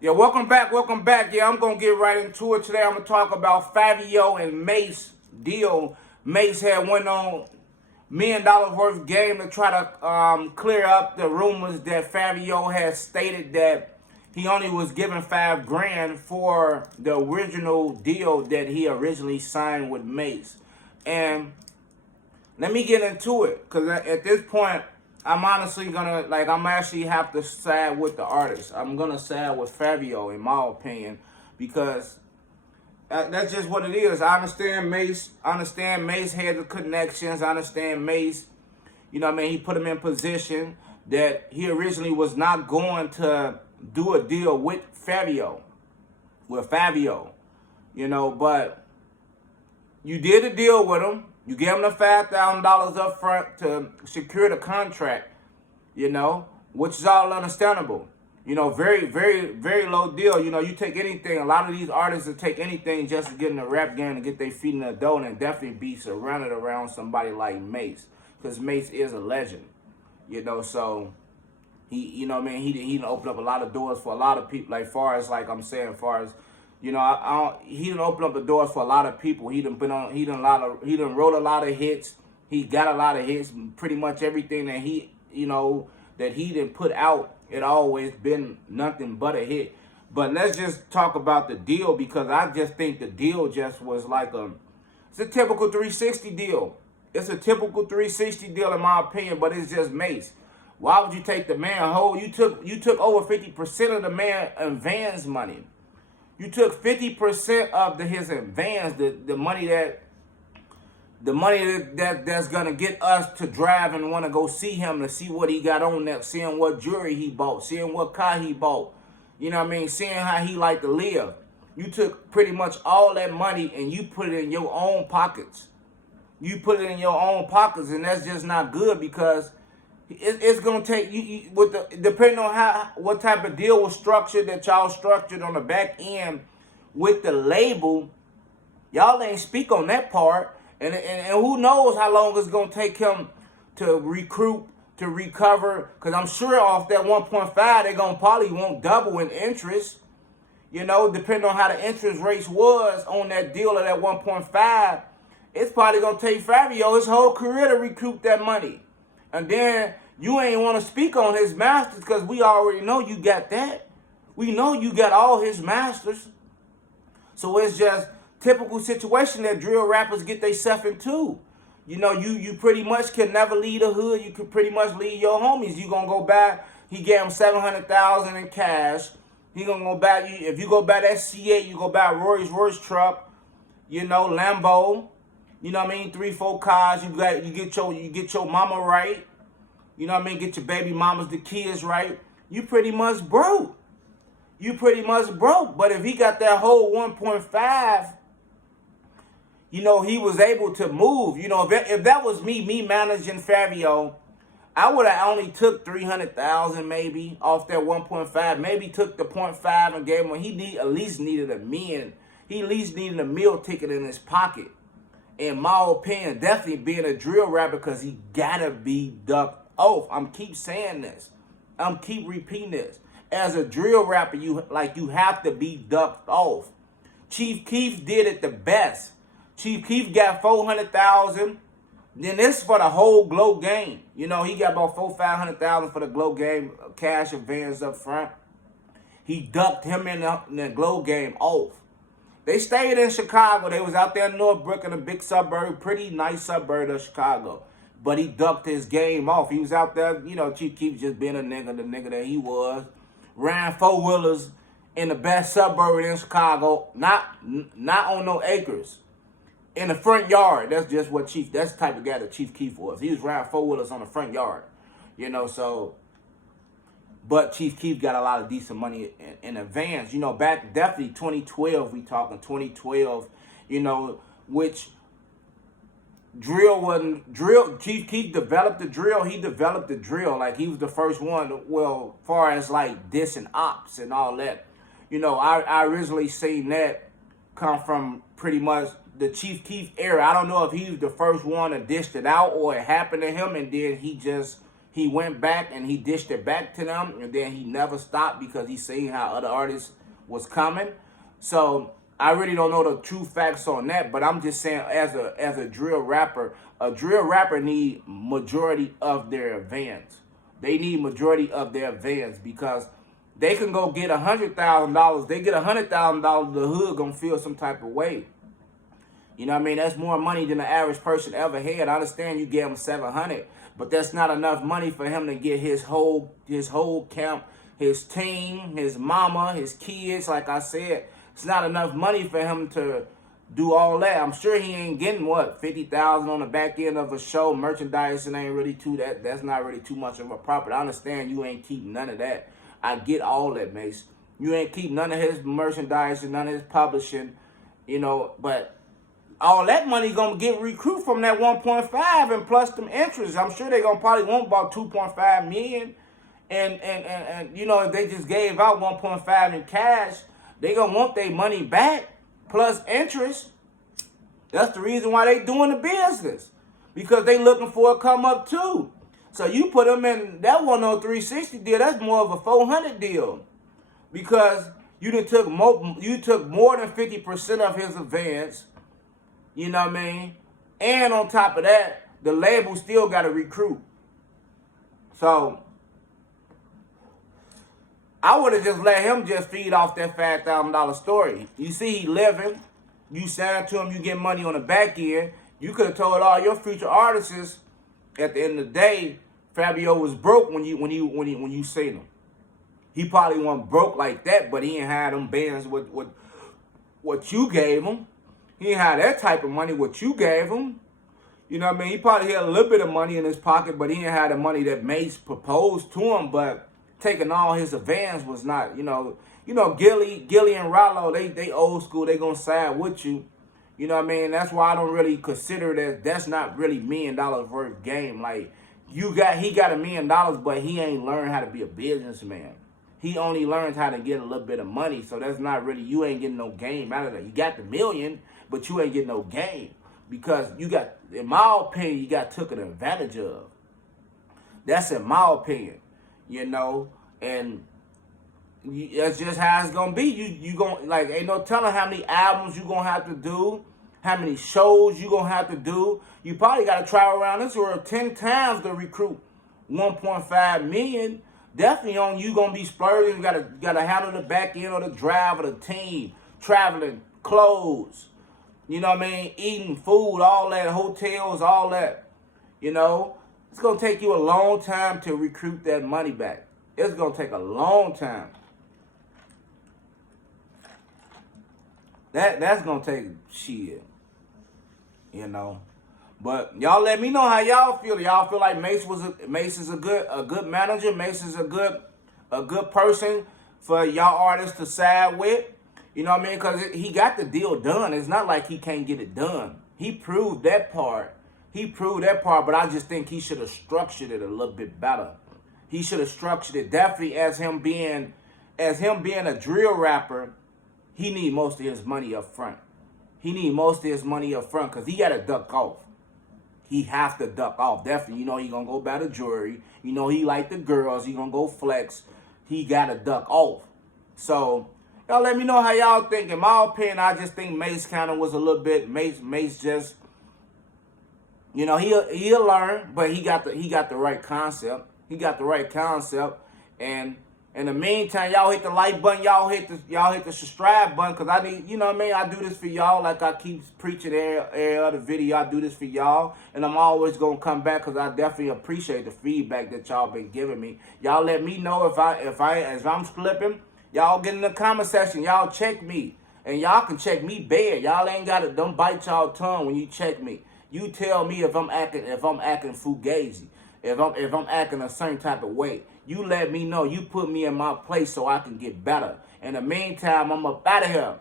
Yeah, welcome back, welcome back. Yeah, I'm gonna get right into it today. I'm gonna talk about Fivio and Mace deal. Mace had went on $1 million worth game to try to clear up the rumors that Fabio has stated that he only was given $5 grand for the original deal that he originally signed with Mace. And let me get into it, because at this point, I'm honestly gonna I'm actually have to side with the artist. I'm gonna side with Fabio, in my opinion, because that's just what it is. I understand Mace. I understand Mace had the connections. I understand Mace. You know what I mean? He put him in position that he originally was not going to do a deal with Fabio. With Fabio. But you did a deal with him. You gave him the $5,000 up front to secure the contract, which is all understandable. Very, very, very low deal. You take anything. A lot of these artists will take anything just to get in the rap game and get their feet in the dough, and definitely be surrounded around somebody like Mace, because Mace is a legend. So he done opened up a lot of doors for a lot of people. He done opened up the doors for a lot of people. He done wrote a lot of hits. He got a lot of hits. Pretty much everything that he done put out, it always been nothing but a hit. But let's just talk about the deal, because I just think the deal just was it's a typical 360 deal. It's a typical 360 deal in my opinion, but it's just Mace. Why would you take the man whole? You took over 50% of the man advance money. You took 50% of his advance, the money that's gonna get us to drive and want to go see him, to see what he got on there, seeing what jewelry he bought, seeing what car he bought. You know what I mean? Seeing how he liked to live. You took pretty much all that money and you put it in your own pockets. You put it in your own pockets, and that's just not good, because it's gonna take you with depending on what type of deal was structured, that y'all structured on the back end with the label. Y'all ain't speak on that part, and who knows how long it's gonna take him to recruit, to recover, because I'm sure off that 1.5 they're gonna probably want double in interest. Depending on how the interest rates was on that deal of that 1.5, it's probably gonna take Fabio his whole career to recoup that money. And then you ain't want to speak on his masters, because we already know you got that. We know you got all his masters. So it's just typical situation that drill rappers get themselves into. You pretty much can never leave the hood. You can pretty much leave your homies. You gonna go back. He gave him $700,000 in cash. He gonna go back. If you go back that C8, you go back Royce Royce truck. Lambo. You know what I mean? 3-4 cars. You get your mama right. You know what I mean? Get your baby mamas, the kids right. You pretty much broke. But if he got that whole 1.5, he was able to move. If that was me managing Fabio, I would have only took 300,000 maybe off that 1.5. Maybe took the 0.5 and gave him. At least needed a million. He at least needed a meal ticket in his pocket. In my opinion, definitely being a drill rapper, because he gotta be ducked off. I'm keep saying this. I'm keep repeating this. As a drill rapper, you have to be ducked off. Chief Keef did it the best. Chief Keef got 400,000. Then this for the whole Glow game. He got about 500,000 for the Glow game, cash advance up front. He ducked him in the Glow game off. They stayed in Chicago. They was out there in Northbrook, in a big suburb, pretty nice suburb of Chicago. But he ducked his game off. He was out there, Chief Keef just being the nigga that he was. Ran 4-wheelers in the best suburb in Chicago, not on no acres. In the front yard. That's just what that's the type of guy that Chief Keef was. He was riding 4-wheelers on the front yard. But Chief Keef got a lot of decent money in advance. Back definitely 2012, we talking 2012, which Chief Keef developed the drill. He developed the drill. He was the first one, well, far as dissing ops and all that. I originally seen that come from pretty much the Chief Keef era. I don't know if he was the first one to dish it out, or it happened to him and then he he went back and he dished it back to them, and then he never stopped because he seen how other artists was coming. So I really don't know the true facts on that, but I'm just saying as a drill rapper need majority of their advance. They need majority of their advance because they can go get $100,000. They get $100,000, the hood gonna feel some type of way. You know what I mean? That's more money than the average person ever had. I understand you gave him 700, but that's not enough money for him to get his whole camp, his team, his mama, his kids. Like I said, it's not enough money for him to do all that. I'm sure he ain't getting what, 50,000 on the back end of a show. Merchandise and ain't really that's not really too much of a profit. I understand you ain't keep none of that. I get all that, Mace. You ain't keep none of his merchandise and none of his publishing, you know, but all that money gonna get recruit from that 1.5 and plus them interest. I'm sure they gonna probably want about 2.5 million. And you know, if they just gave out 1.5 in cash, they gonna want their money back plus interest. That's the reason why they doing the business, because they looking for a come up too. So you put them in that 10360 deal. That's more of a 400 deal, because you took more than 50% of his advance. You know what I mean? And on top of that, the label still got to recruit. So I would have just let him just feed off that $5,000 story. You see, he living. You signed to him. You get money on the back end. You could have told all your future artists at the end of the day, Fivio was broke when you seen him. He probably wasn't broke like that, but he ain't had them bands with what you gave him. He ain't had that type of money what you gave him. You know what I mean? He probably had a little bit of money in his pocket, but he ain't had the money that Mace proposed to him. But taking all his advance was not, you know, Gilly and Rollo, they old school. They gonna side with you. You know what I mean? That's why I don't really consider that's not really $1 million worth game. Like he got $1 million, but he ain't learned how to be a businessman. He only learns how to get a little bit of money. So that's not really, you ain't getting no game out of that. You got the $1 million, but you ain't getting no game, because you got, in my opinion, you got taken advantage of. That's in my opinion, you know, and that's just how it's gonna be. You gonna, like, ain't no telling how many albums you gonna have to do, how many shows you gonna have to do. You probably gotta travel around this world 10 times to recruit 1.5 million. Definitely on you gonna be splurging. You gotta handle the back end of the drive of the team, traveling, clothes. You know what I mean? Eating food, all that, hotels, all that. You know, it's gonna take you a long time to recruit that money back. It's gonna take a long time. That's gonna take shit. You know. But y'all let me know how y'all feel. Y'all feel like Mace is a good manager. Mace is a good person for y'all artists to side with. You know what I mean? Because he got the deal done. It's not like he can't get it done. He proved that part. But I just think he should have structured it a little bit better. He should have structured it definitely as him being a drill rapper. He need most of his money up front. Because he got to duck off. He has to duck off. Definitely, you know, he going to go buy the jewelry. You know, he like the girls. He going to go flex. He got to duck off. So, y'all let me know how y'all think. In my opinion, I just think Mace kind of was a little bit, Mace just, you know, he'll learn, but he got the right concept. And in the meantime, y'all hit the like button, y'all hit the subscribe button, because I need, you know what I mean? I do this for y'all, like I keep preaching every other video. I do this for y'all, and I'm always gonna come back, because I definitely appreciate the feedback that y'all been giving me. Y'all let me know if I'm slipping. Y'all get in the comment section. Y'all check me, and y'all can check me bad. Y'all ain't gotta, don't bite y'all tongue when you check me. You tell me if I'm acting fugazi, if I'm acting a certain type of way. You let me know. You put me in my place so I can get better. In the meantime, I'm up out of here.